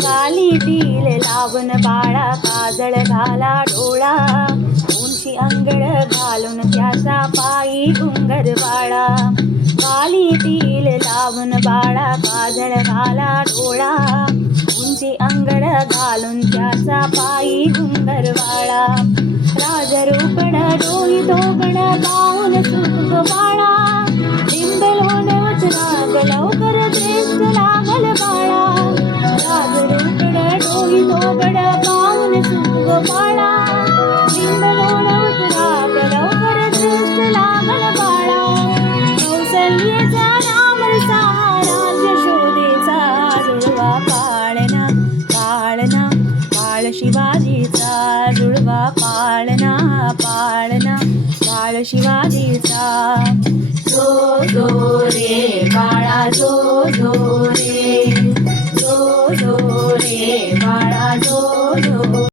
गालीतील लावण बाळा काजळ घाला डोळा उंची अंगड घालून त्याचा पायी घुंगर बाळा गालीतील लावण बाळा काजळ घाला डोळा उंची अंगड घालून त्याचा पायी घुंगर बाळा राजरूपण डोही तोबण पाहून सुख बाळा बिंबलोन वचनाग लवकर ज्येष्ठ लागल बाळा राजरूपण डोही तोबण पाहून सुख बाळा बिंबलोन वचनाग लवकर ज्येष्ठ लागल बाळा कौसल्येचा राम रसा राज्य शोधेचा जुळवा पाळणा पाळणा पाळ शिवाजीचा जुळवा पाळणा पाळणा पाळ शिवाजीचा जो जो रे बाळा जो जो रे जो जो रे बाळा जो जो